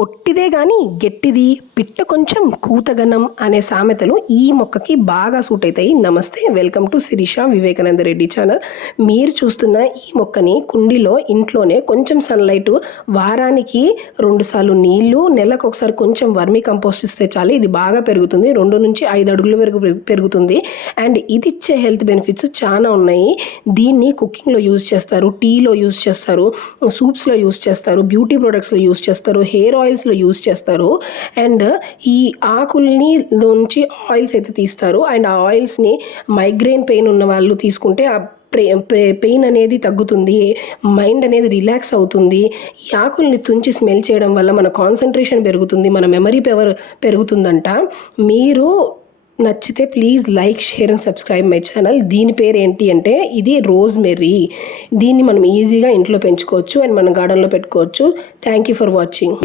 పొట్టిదే కానీ గట్టిది పిట్ట కొంచెం కూతగనం అనే సామెతలు ఈ మొక్కకి బాగా సూట్ అవుతాయి. నమస్తే, welcome to Sirisha Vivekananda Reddy channel. మీరు చూస్తున్న ఈ మొక్కని కుండీలో ఇంట్లోనే కొంచెం సన్లైట్, వారానికి 2 సార్లు నీళ్లు, నెలకు ఒకసారి కొంచెం వర్మీ కంపోస్ట్ ఇస్తే చాలు ఇది బాగా పెరుగుతుంది. 2 నుంచి 5 అడుగుల వరకు పెరుగుతుంది. అండ్ ఇది ఇచ్చే హెల్త్ బెనిఫిట్స్ చాలా ఉన్నాయి. దీన్ని కుకింగ్లో యూజ్ చేస్తారు, టీలో యూజ్ చేస్తారు, సూప్స్లో యూజ్ చేస్తారు, బ్యూటీ ప్రొడక్ట్స్లో యూజ్ చేస్తారు, హెయిర్ ఆయిల్స్లో యూజ్ చేస్తారు. అండ్ ఈ ఆకుల్ని నుంచి ఆయిల్స్ అయితే తీస్తారు. అండ్ ఆ ఆయిల్స్ని మైగ్రేన్ పెయిన్ ఉన్న వాళ్ళు తీసుకుంటే ఆ పెయిన్ అనేది తగ్గుతుంది, మైండ్ అనేది రిలాక్స్ అవుతుంది. ఈ ఆకుల్ని తుంచి స్మెల్ చేయడం వల్ల మన కాన్సన్ట్రేషన్ పెరుగుతుంది, మన మెమరీ పవర్ పెరుగుతుందంట. మీరు నచ్చితే please like, share and subscribe my channel. దీని పేరు ఏంటి అంటే ఇది రోజ్మెర్రీ. దీన్ని మనం ఈజీగా ఇంట్లో పెంచుకోవచ్చు అండ్ మన గార్డెన్లో పెట్టుకోవచ్చు. Thank you for watching.